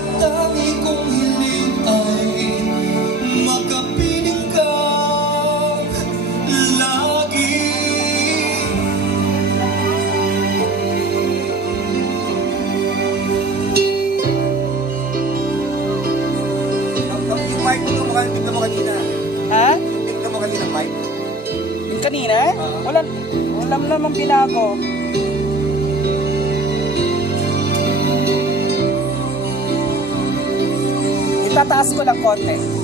At tangi kong hiling ay makapiling ka lagi. Yung mic mo, tignan mo kanina. Ha? Tignan mo kanina mic. Yung kanina? Wala namang binago. Itataas ko lang konti.